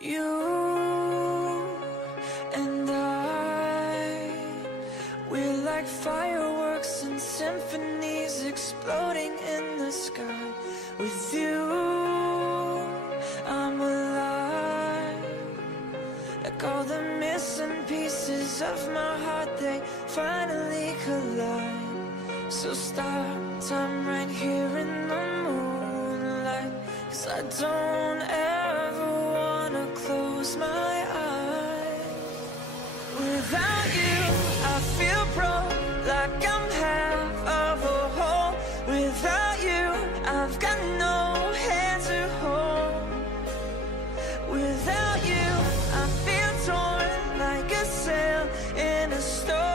You and I, we're like fireworks and symphonies exploding in the sky. With you, I'm alive. Like all the missing pieces of my heart, they finally collide. So stop time right here in the moonlight, 'cause I don't ever wanna close my eyes. Without you, I feel broke, like I'm half of a whole. Without you, I've got no hand to hold. Without you, I feel torn like a sail in a storm.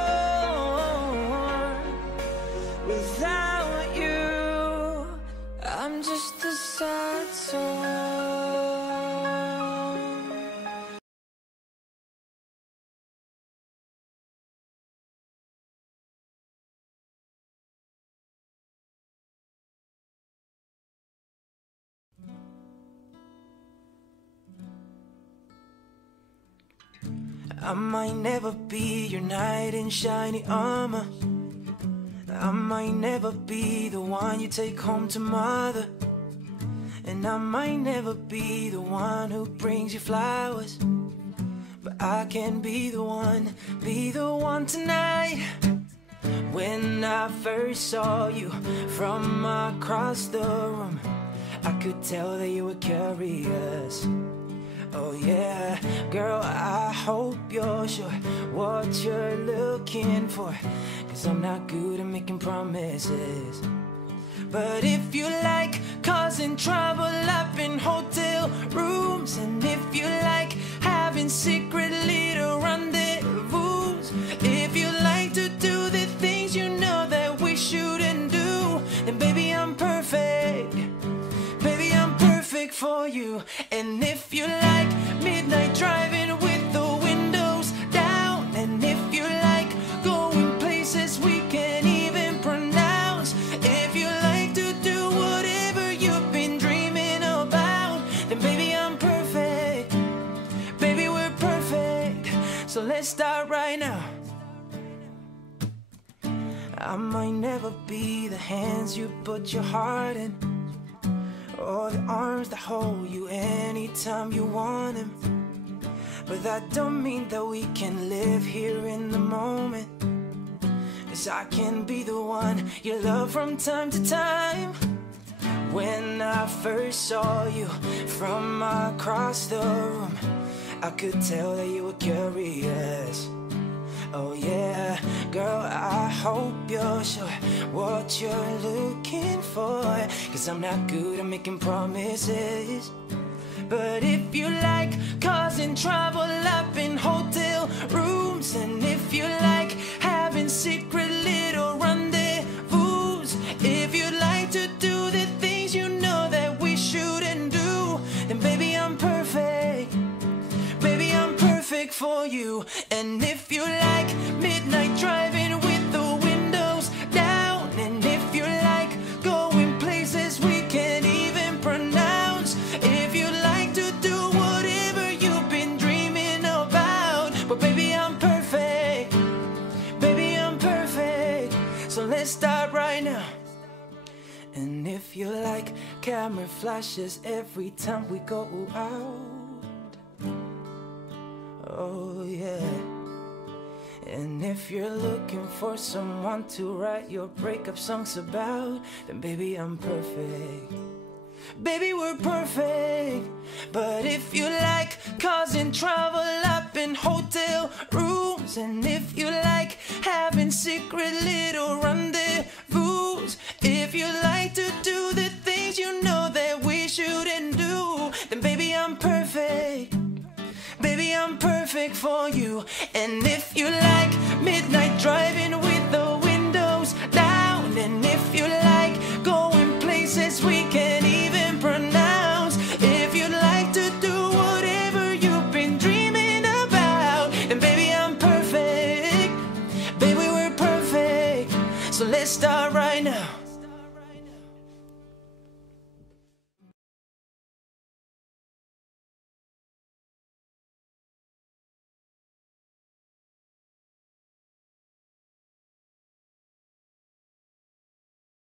Without you, I'm just a sad song. I might never be your knight in shiny armor. I might never be the one you take home to mother. And I might never be the one who brings you flowers, but I can be the one tonight. When I first saw you from across the room, I could tell that you were curious. Oh yeah, girl, I hope you're sure what you're looking for, 'cause I'm not good at making promises. But if you like causing trouble up in hotel rooms, and if you like having secret little rendezvous, if you like to do the things you know that we shouldn't do, then baby, I'm perfect. Baby, I'm perfect for you. And if you like midnight driving with the windows down, and if you like going places we can't even pronounce, if you like to do whatever you've been dreaming about, then baby, I'm perfect. Baby, we're perfect. So let's start right now. I might never be the hands you put your heart in, or the arms that hold you anytime you want them, but that don't mean that we can live here in the moment. 'Cause I can be the one you love from time to time. When I first saw you from across the room, I could tell that you were curious. Oh yeah, girl, I hope you're sure what you're looking for, 'cause I'm not good at making promises. But if you like causing trouble up in hotel rooms, and if you like having secret little rendezvous, if you like to do the things you know that we shouldn't do, then baby, I'm perfect. Baby, I'm perfect for you. And if you like midnight driving with the windows down, and if you like going places we can't even pronounce, if you like to do whatever you've been dreaming about, but baby, I'm perfect. Baby, I'm perfect. So let's start right now. And if you like camera flashes every time we go out, oh yeah. And if you're looking for someone to write your breakup songs about, then baby, I'm perfect. Baby, we're perfect. But if you like causing trouble up in hotel rooms, and if you like having secret little rendezvous, if you like to do the things you know that we shouldn't do, then baby, I'm perfect. Baby, I'm perfect for you. And if you like midnight driving with